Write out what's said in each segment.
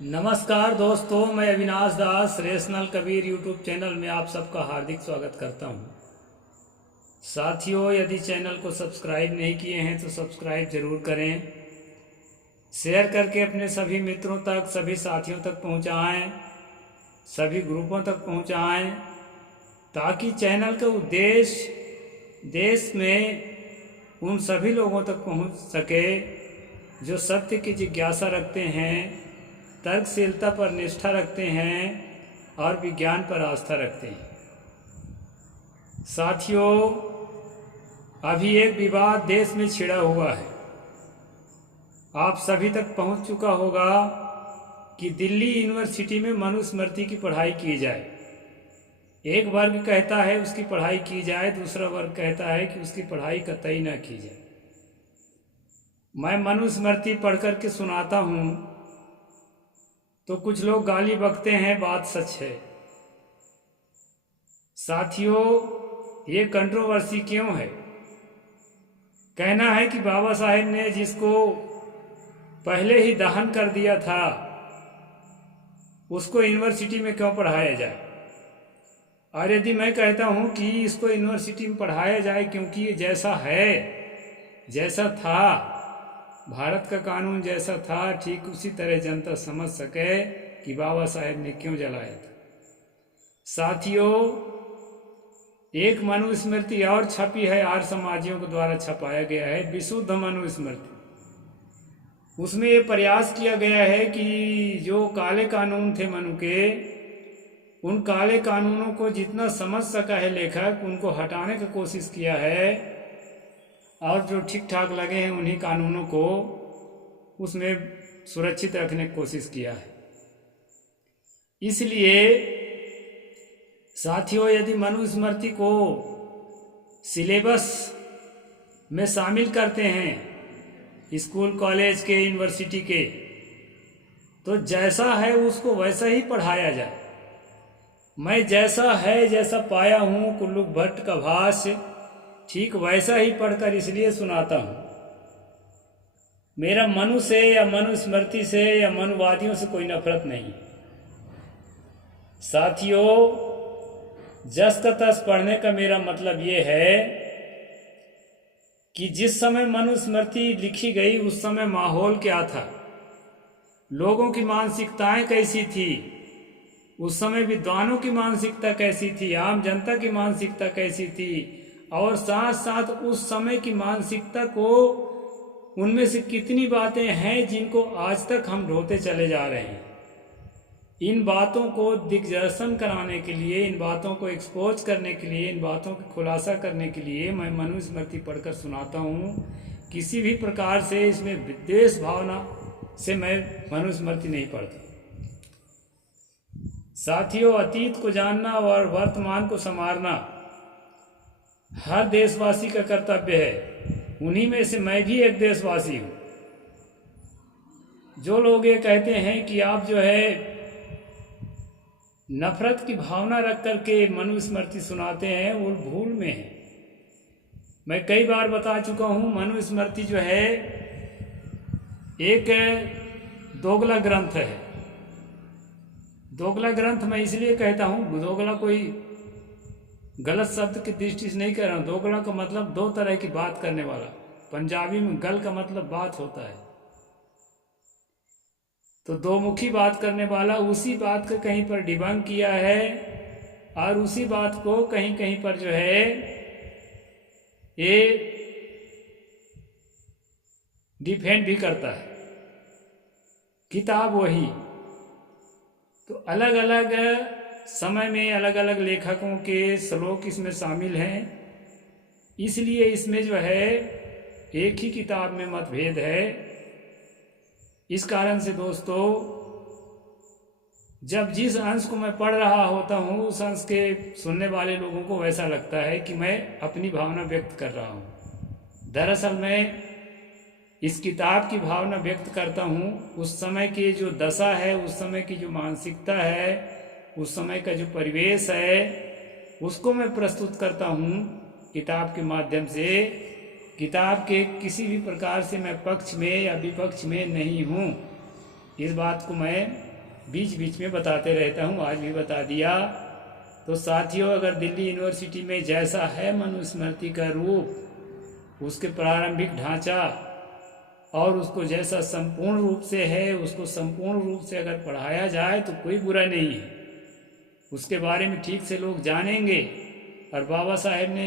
नमस्कार दोस्तों, मैं अविनाश दास रेशनल कबीर यूट्यूब चैनल में आप सबका हार्दिक स्वागत करता हूं। साथियों, यदि चैनल को सब्सक्राइब नहीं किए हैं तो सब्सक्राइब ज़रूर करें। शेयर करके अपने सभी मित्रों तक, सभी साथियों तक पहुंचाएं, सभी ग्रुपों तक पहुंचाएं, ताकि चैनल का उद्देश्य देश में उन सभी लोगों तक पहुंच सके जो सत्य की जिज्ञासा रखते हैं, तर्कशीलता पर निष्ठा रखते हैं और विज्ञान पर आस्था रखते हैं। साथियों, अभी एक विवाद देश में छिड़ा हुआ है। आप सभी तक पहुंच चुका होगा कि दिल्ली यूनिवर्सिटी में मनुस्मृति की पढ़ाई की जाए। एक वर्ग कहता है उसकी पढ़ाई की जाए, दूसरा वर्ग कहता है कि उसकी पढ़ाई कतई न की जाए। मैं मनुस्मृति पढ़ कर के सुनाता हूँ तो कुछ लोग गाली बकते हैं, बात सच है। साथियों, ये कंट्रोवर्सी क्यों है? कहना है कि बाबा साहेब ने जिसको पहले ही दहन कर दिया था उसको यूनिवर्सिटी में क्यों पढ़ाया जाए। और यदि मैं कहता हूं कि इसको यूनिवर्सिटी में पढ़ाया जाए क्योंकि ये जैसा है, जैसा था, भारत का कानून जैसा था, ठीक उसी तरह जनता समझ सके कि बाबा साहेब ने क्यों जलाया था। साथियों, एक मनुस्मृति और छपी है, आर्य समाजियों के द्वारा छपाया गया है, विशुद्ध मनुस्मृति। उसमें ये प्रयास किया गया है कि जो काले कानून थे मनु के, उन काले कानूनों को जितना समझ सका है लेखक, उनको हटाने की कोशिश किया है और जो ठीक ठाक लगे हैं उन्हीं कानूनों को उसमें सुरक्षित रखने की कोशिश किया है। इसलिए साथियों, यदि मनुस्मृति को सिलेबस में शामिल करते हैं स्कूल कॉलेज के, यूनिवर्सिटी के, तो जैसा है उसको वैसा ही पढ़ाया जाए। मैं जैसा है, जैसा पाया हूँ कुल्लुक भट्ट का भाष्य, ठीक वैसा ही पढ़कर इसलिए सुनाता हूँ। मेरा मनु से या मनुस्मृति से या मनुवादियों से कोई नफरत नहीं। साथियों, जस का तस पढ़ने का मेरा मतलब ये है कि जिस समय मनुस्मृति लिखी गई उस समय माहौल क्या था, लोगों की मानसिकताएं कैसी थी, उस समय विद्वानों की मानसिकता कैसी थी, आम जनता की मानसिकता कैसी थी, और साथ साथ उस समय की मानसिकता को, उनमें से कितनी बातें हैं जिनको आज तक हम ढोते चले जा रहे हैं। इन बातों को दिग्दर्शन कराने के लिए, इन बातों को एक्सपोज करने के लिए, इन बातों का खुलासा करने के लिए मैं मनुस्मृति पढ़कर सुनाता हूँ। किसी भी प्रकार से इसमें विद्वेष भावना से मैं मनुस्मृति नहीं पढ़ता। साथियों, अतीत को जानना और वर्तमान को संवारना हर देशवासी का कर्तव्य है। उन्हीं में से मैं भी एक देशवासी हूँ। जो लोग ये कहते हैं कि आप जो है नफरत की भावना रख करके मनुस्मृति सुनाते हैं, वो भूल में है। मैं कई बार बता चुका हूँ, मनुस्मृति जो है एक दोगला ग्रंथ है। दोगला ग्रंथ मैं इसलिए कहता हूँ, दोगला कोई गलत शब्द की दृष्टि से नहीं कह रहा हूँ। दोगला का मतलब दो तरह की बात करने वाला। पंजाबी में गल का मतलब बात होता है, तो दो मुखी बात करने वाला। उसी बात को कहीं पर डिबंक किया है और उसी बात को कहीं कहीं पर जो है ये डिफेंड भी करता है। किताब वही, तो अलग अलग समय में अलग अलग लेखकों के श्लोक इसमें शामिल हैं। इसलिए इसमें जो है एक ही किताब में मतभेद है। इस कारण से दोस्तों, जब जिस अंश को मैं पढ़ रहा होता हूँ उस अंश के सुनने वाले लोगों को वैसा लगता है कि मैं अपनी भावना व्यक्त कर रहा हूँ। दरअसल मैं इस किताब की भावना व्यक्त करता हूँ। उस समय की जो दशा है, उस समय की जो मानसिकता है, उस समय का जो परिवेश है, उसको मैं प्रस्तुत करता हूँ किताब के माध्यम से। किताब के किसी भी प्रकार से मैं पक्ष में या विपक्ष में नहीं हूँ। इस बात को मैं बीच बीच में बताते रहता हूँ, आज भी बता दिया। तो साथियों, अगर दिल्ली यूनिवर्सिटी में जैसा है मनुस्मृति का रूप, उसके प्रारंभिक ढांचा और उसको जैसा संपूर्ण रूप से है, उसको संपूर्ण रूप से अगर पढ़ाया जाए तो कोई बुरा नहीं है। उसके बारे में ठीक से लोग जानेंगे और बाबा साहेब ने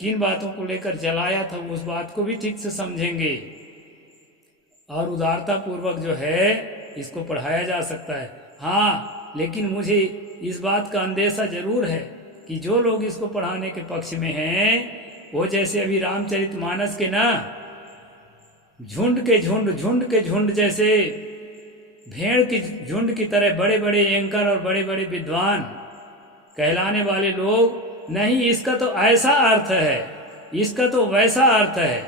किन बातों को लेकर जलाया था उस बात को भी ठीक से समझेंगे और उदारता पूर्वक जो है इसको पढ़ाया जा सकता है। हाँ, लेकिन मुझे इस बात का अंदेशा जरूर है कि जो लोग इसको पढ़ाने के पक्ष में हैं वो जैसे अभी रामचरितमानस के ना झुंड के झुंड जैसे भेड़ की झुंड की तरह बड़े बड़े एंकर और बड़े बड़े विद्वान कहलाने वाले लोग, नहीं इसका तो ऐसा अर्थ है, इसका तो वैसा अर्थ है,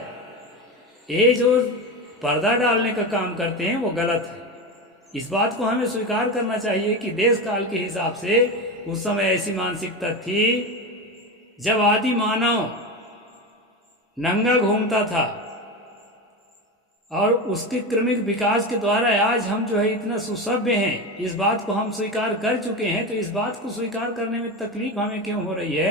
ये जो पर्दा डालने का काम करते हैं वो गलत है। इस बात को हमें स्वीकार करना चाहिए कि देश काल के हिसाब से उस समय ऐसी मानसिकता थी जब आदि मानव नंगा घूमता था और उसके क्रमिक विकास के द्वारा आज हम जो है इतना सुसभ्य हैं, इस बात को हम स्वीकार कर चुके हैं। तो इस बात को स्वीकार करने में तकलीफ हमें क्यों हो रही है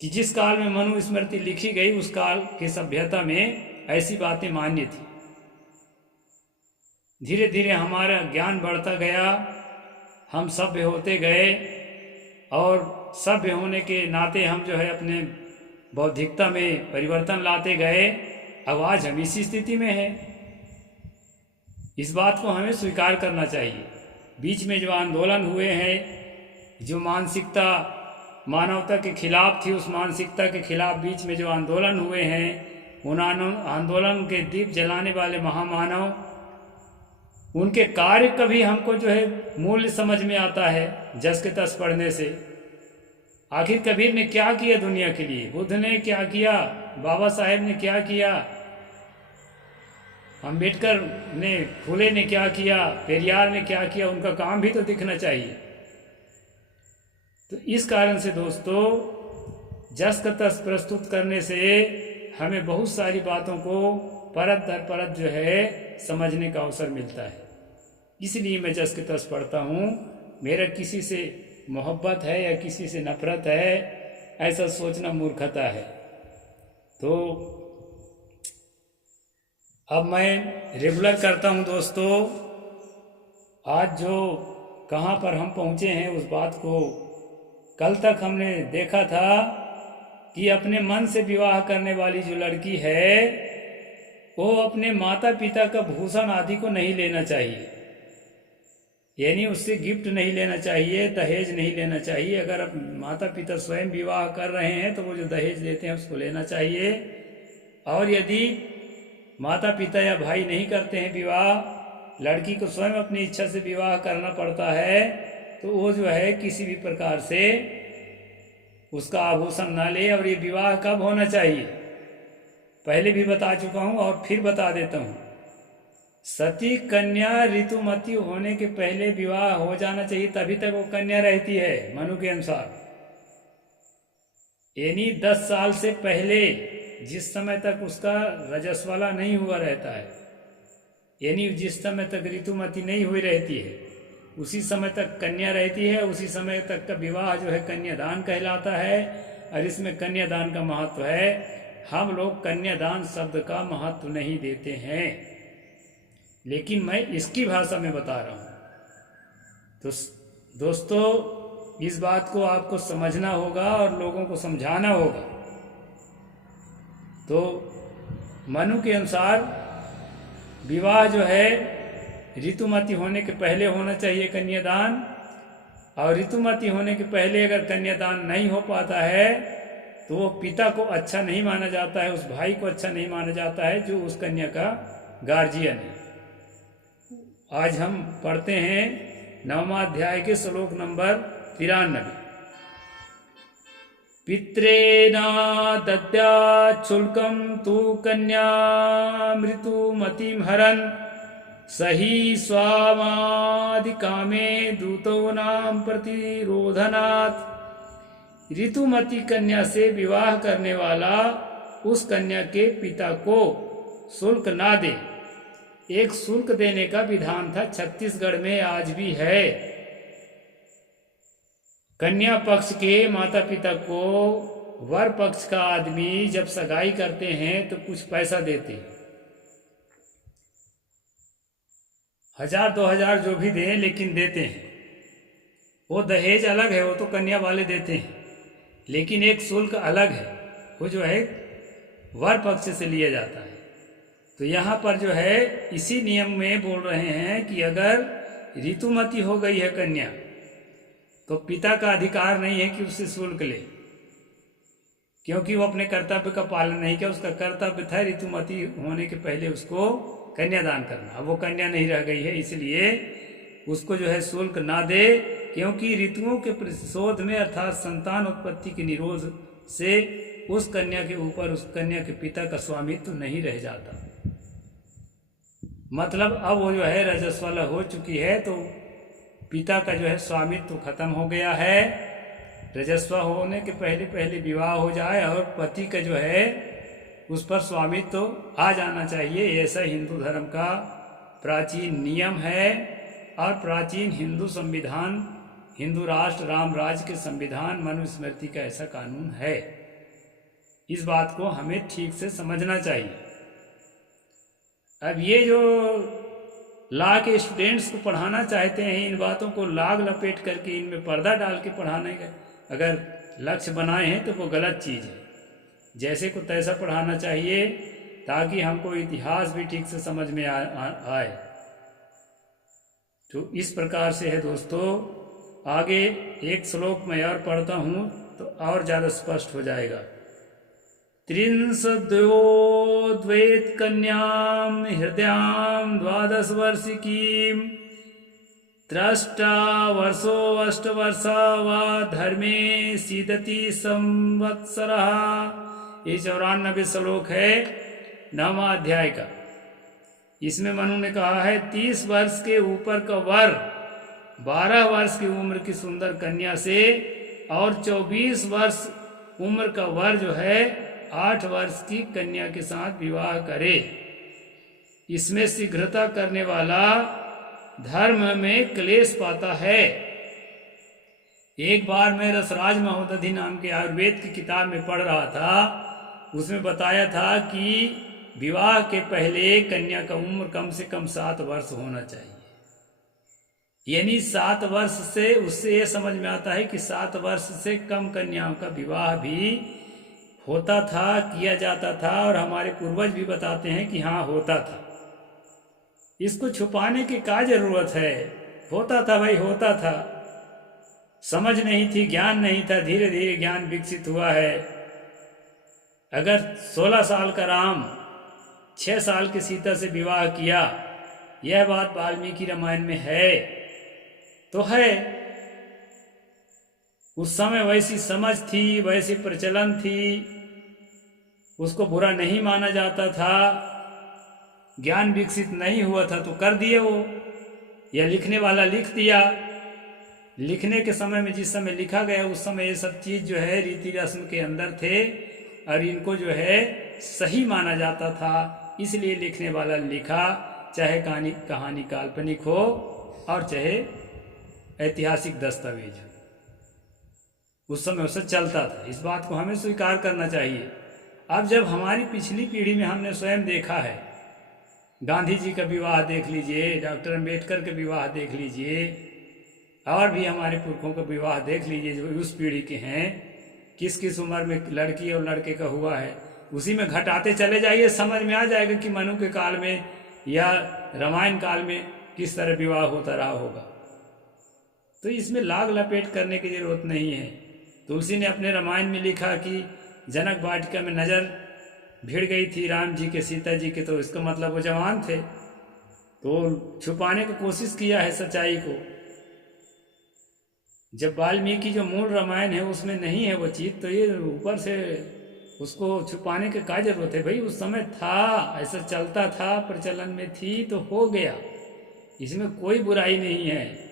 कि जिस काल में मनुस्मृति लिखी गई उस काल की सभ्यता में ऐसी बातें मान्य थी। धीरे धीरे हमारा ज्ञान बढ़ता गया, हम सभ्य होते गए और सभ्य होने के नाते हम जो है अपने बौद्धिकता में परिवर्तन लाते गए। अब आज हम इसी स्थिति में हैं। इस बात को हमें स्वीकार करना चाहिए। बीच में जो आंदोलन हुए हैं, जो मानसिकता मानवता के खिलाफ थी, उस मानसिकता के खिलाफ बीच में जो आंदोलन हुए हैं, उन आंदोलन के दीप जलाने वाले महामानव, उनके कार्य का भी हमको जो है मूल्य समझ में आता है जस के तस पढ़ने से। आखिर कबीर ने क्या किया दुनिया के लिए, बुद्ध ने क्या किया, बाबा साहेब ने क्या किया, अम्बेडकर ने, फुले ने क्या किया, पेरियार ने क्या किया, उनका काम भी तो दिखना चाहिए। तो इस कारण से दोस्तों, जस का तस प्रस्तुत करने से हमें बहुत सारी बातों को परत दर परत जो है समझने का अवसर मिलता है। इसलिए मैं जस के तस पढ़ता हूँ। मेरा किसी से मोहब्बत है या किसी से नफरत है, ऐसा सोचना मूर्खता है। तो अब मैं रेगुलर करता हूँ दोस्तों। आज जो कहाँ पर हम पहुँचे हैं उस बात को, कल तक हमने देखा था कि अपने मन से विवाह करने वाली जो लड़की है वो अपने माता पिता का भूषण आदि को नहीं लेना चाहिए, यानी उससे गिफ्ट नहीं लेना चाहिए, दहेज नहीं लेना चाहिए। अगर अब माता पिता स्वयं विवाह कर रहे हैं तो वो जो दहेज देते हैं उसको लेना चाहिए। और यदि माता पिता या भाई नहीं करते हैं विवाह, लड़की को स्वयं अपनी इच्छा से विवाह करना पड़ता है, तो वो जो है किसी भी प्रकार से उसका आभूषण ना ले। और ये विवाह कब होना चाहिए, पहले भी बता चुका हूँ और फिर बता देता हूँ। सती कन्या ऋतुमती होने के पहले विवाह हो जाना चाहिए, तभी तक वो कन्या रहती है मनु के अनुसार। यानी 10 साल से पहले, जिस समय तक उसका रजस्वला नहीं हुआ रहता है, यानी जिस समय तक ऋतुमती नहीं हुई रहती है, उसी समय तक कन्या रहती है। उसी समय तक का विवाह जो है कन्यादान कहलाता है। और इसमें कन्यादान का महत्व है। हम लोग कन्यादान शब्द का महत्व नहीं देते हैं, लेकिन मैं इसकी भाषा में बता रहा हूँ। तो दोस्तों, इस बात को आपको समझना होगा और लोगों को समझाना होगा। तो मनु के अनुसार विवाह जो है ऋतुमती होने के पहले होना चाहिए कन्यादान। और ऋतुमती होने के पहले अगर कन्यादान नहीं हो पाता है तो वो पिता को अच्छा नहीं माना जाता है, उस भाई को अच्छा नहीं माना जाता है जो उस कन्या का गार्जियन है। आज हम पढ़ते हैं 9वां अध्याय के श्लोक नंबर 93। पित्रेना दद्याच्छुल्कं तु कन्या मृतुमतिं हरन् सही स्वामादिकामे दूतोनाम प्रतिरोधनात्। ऋतुमती कन्या से विवाह करने वाला उस कन्या के पिता को शुल्क ना दे, एक शुल्क देने का विधान था, छत्तीसगढ़ में आज भी है। कन्या पक्ष के माता पिता को वर पक्ष का आदमी जब सगाई करते हैं तो कुछ पैसा देते हैं, 1000-2000 जो भी दें, लेकिन देते हैं। वो दहेज अलग है, वो तो कन्या वाले देते हैं, लेकिन एक शुल्क अलग है, वो जो है वर पक्ष से लिया जाता है। तो यहाँ पर जो है इसी नियम में बोल रहे हैं कि अगर ऋतुमती हो गई है कन्या तो पिता का अधिकार नहीं है कि उससे शुल्क ले, क्योंकि वो अपने कर्तव्य का पालन नहीं किया। उसका कर्तव्य था ऋतुमती होने के पहले उसको कन्यादान करना। अब वो कन्या नहीं रह गई है, इसलिए उसको जो है शुल्क ना दे, क्योंकि ऋतुओं के प्रतिशोध में अर्थात संतान उत्पत्ति के निरोध से उस कन्या के ऊपर उस कन्या के पिता का स्वामित्व तो नहीं रह जाता। मतलब अब वो जो है रजस्वला हो चुकी है तो पिता का जो है स्वामित्व तो खत्म हो गया है। रजस्व होने के पहले पहले विवाह हो जाए और पति का जो है उस पर स्वामित्व तो आ जाना चाहिए। ऐसा हिंदू धर्म का प्राचीन नियम है और प्राचीन हिंदू संविधान, हिंदू राष्ट्र राम राज्य के संविधान मनुस्मृति का ऐसा कानून है। इस बात को हमें ठीक से समझना चाहिए। अब ये जो लॉ के स्टूडेंट्स को पढ़ाना चाहते हैं, इन बातों को लाग लपेट करके इनमें पर्दा डाल के पढ़ाने का अगर लक्ष्य बनाए हैं तो वो गलत चीज़ है। जैसे को तैसा पढ़ाना चाहिए ताकि हमको इतिहास भी ठीक से समझ में आए। तो इस प्रकार से है दोस्तों। आगे एक श्लोक मैं और पढ़ता हूँ तो और ज़्यादा स्पष्ट हो जाएगा। त्रिंशद्वयोद्वैत कन्याम हृदयाम 12 वर्षिकीम त्रष्टा वर्षो अष्टवर्षा व धर्मे सीदति संवत्सरः। ये 94 श्लोक है 9वां अध्याय का। इसमें मनु ने कहा है 30 वर्ष के ऊपर का वर 12 वर्ष की उम्र की सुंदर कन्या से और 24 वर्ष उम्र का वर जो है 8 वर्ष की कन्या के साथ विवाह करे। इसमें शीघ्रता करने वाला धर्म में क्लेश पाता है। एक बार मैं रसराज महोदधि नाम के आयुर्वेद की किताब में पढ़ रहा था, उसमें बताया था कि विवाह के पहले कन्या का उम्र कम से कम 7 वर्ष होना चाहिए। यानी 7 वर्ष से उससे ये समझ में आता है कि 7 वर्ष से कम कन्याओं का विवाह भी होता था, किया जाता था, और हमारे पूर्वज भी बताते हैं कि हाँ होता था। इसको छुपाने की क्या जरूरत है? होता था भाई, होता था। समझ नहीं थी, ज्ञान नहीं था, धीरे धीरे ज्ञान विकसित हुआ है। अगर 16 साल का राम 6 साल की सीता से विवाह किया, यह बात वाल्मीकि रामायण में है तो है। उस समय वैसी समझ थी, वैसी प्रचलन थी, उसको बुरा नहीं माना जाता था। ज्ञान विकसित नहीं हुआ था तो कर दिए वो, या लिखने वाला लिख दिया। लिखने के समय में जिस समय लिखा गया उस समय ये सब चीज़ जो है रीति रस्म के अंदर थे और इनको जो है सही माना जाता था, इसलिए लिखने वाला लिखा, चाहे कहानी काल्पनिक हो और चाहे ऐतिहासिक दस्तावेज हो, उस समय उससे चलता था। इस बात को हमें स्वीकार करना चाहिए। अब जब हमारी पिछली पीढ़ी में हमने स्वयं देखा है, गांधी जी का विवाह देख लीजिए, डॉक्टर अम्बेडकर के विवाह देख लीजिए, और भी हमारे पुरखों का विवाह देख लीजिए जो उस पीढ़ी के हैं, किस किस उम्र में लड़की और लड़के का हुआ है, उसी में घटाते चले जाइए, समझ में आ जाएगा कि मनु के काल में या रामायण काल में किस तरह विवाह होता रहा होगा। तो इसमें लाग लपेट करने की जरूरत नहीं है। तुलसी ने अपने रामायण में लिखा कि जनक वाटिका में नज़र भिड़ गई थी राम जी के सीता जी के, तो इसका मतलब वो जवान थे, तो छुपाने की कोशिश किया है सच्चाई को। जब वाल्मीकि जो मूल रामायण है उसमें नहीं है वो चीज़, तो ये ऊपर से उसको छुपाने की क्या जरूरत है? भाई उस समय था, ऐसा चलता था, प्रचलन में थी तो हो गया, इसमें कोई बुराई नहीं है।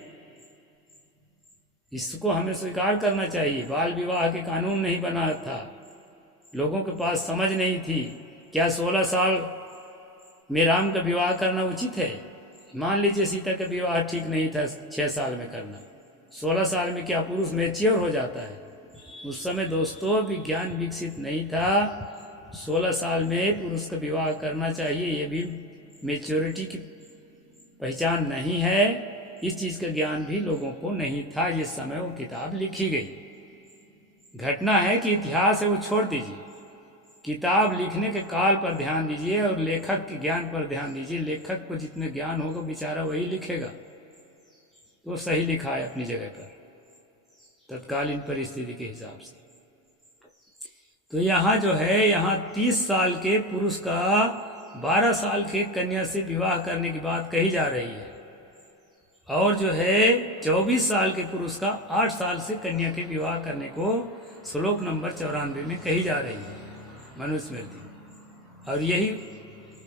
इसको हमें स्वीकार करना चाहिए। बाल विवाह के कानून नहीं बना था, लोगों के पास समझ नहीं थी। क्या 16 साल में राम का विवाह करना उचित है? मान लीजिए सीता का विवाह ठीक नहीं था 6 साल में करना, 16 साल में क्या पुरुष मैच्योर हो जाता है? उस समय दोस्तों विज्ञान विकसित नहीं था। 16 साल में पुरुष का विवाह करना चाहिए, ये भी मैच्योरिटी की पहचान नहीं है। इस चीज़ का ज्ञान भी लोगों को नहीं था जिस समय वो किताब लिखी गई। घटना है कि इतिहास है वो छोड़ दीजिए, किताब लिखने के काल पर ध्यान दीजिए और लेखक के ज्ञान पर ध्यान दीजिए। लेखक को जितने ज्ञान होगा बेचारा वही लिखेगा, तो सही लिखा है अपनी जगह पर तत्कालीन परिस्थिति के हिसाब से। तो यहाँ जो है, यहाँ 30 साल के पुरुष का 12 साल के कन्या से विवाह करने की बात कही जा रही है, और जो है 24 साल के पुरुष का 8 साल से कन्या के विवाह करने को श्लोक नंबर 94 में कही जा रही है मनुस्मृति। और यही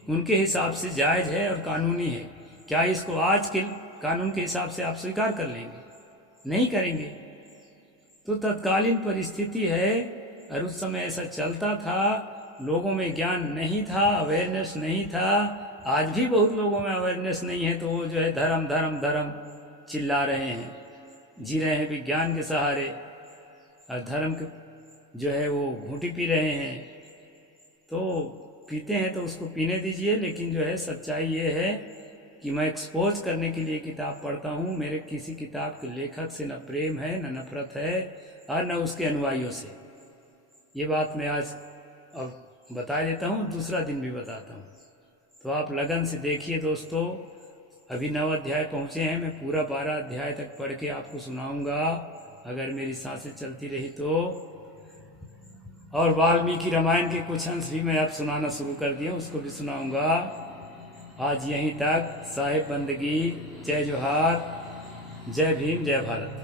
उनके हिसाब से जायज़ है और कानूनी है। क्या इसको आज के कानून के हिसाब से आप स्वीकार कर लेंगे? नहीं करेंगे। तो तत्कालीन परिस्थिति है और उस समय ऐसा चलता था, लोगों में ज्ञान नहीं था, अवेयरनेस नहीं था। आज भी बहुत लोगों में अवेयरनेस नहीं है, तो वो जो है धर्म धर्म धर्म चिल्ला रहे हैं, जी रहे हैं विज्ञान के सहारे, और धर्म के जो है वो घूंटी पी रहे हैं। तो पीते हैं तो उसको पीने दीजिए, लेकिन जो है सच्चाई ये है कि मैं एक्सपोज करने के लिए किताब पढ़ता हूँ। मेरे किसी किताब के लेखक से न प्रेम है, न नफरत है, और न उसके अनुयायियों से। ये बात मैं आज अब बता देता हूँ, दूसरा दिन भी बताता हूँ। तो आप लगन से देखिए दोस्तों। अभी 9 अध्याय पहुँचे हैं, मैं पूरा 12 अध्याय तक पढ़ के आपको सुनाऊँगा अगर मेरी सांसें चलती रही तो। और वाल्मीकि रामायण के कुछ अंश भी मैं अब सुनाना शुरू कर दिया, उसको भी सुनाऊँगा। आज यहीं तक। साहिब बंदगी। जय जोहार, जय भीम, जय भारत।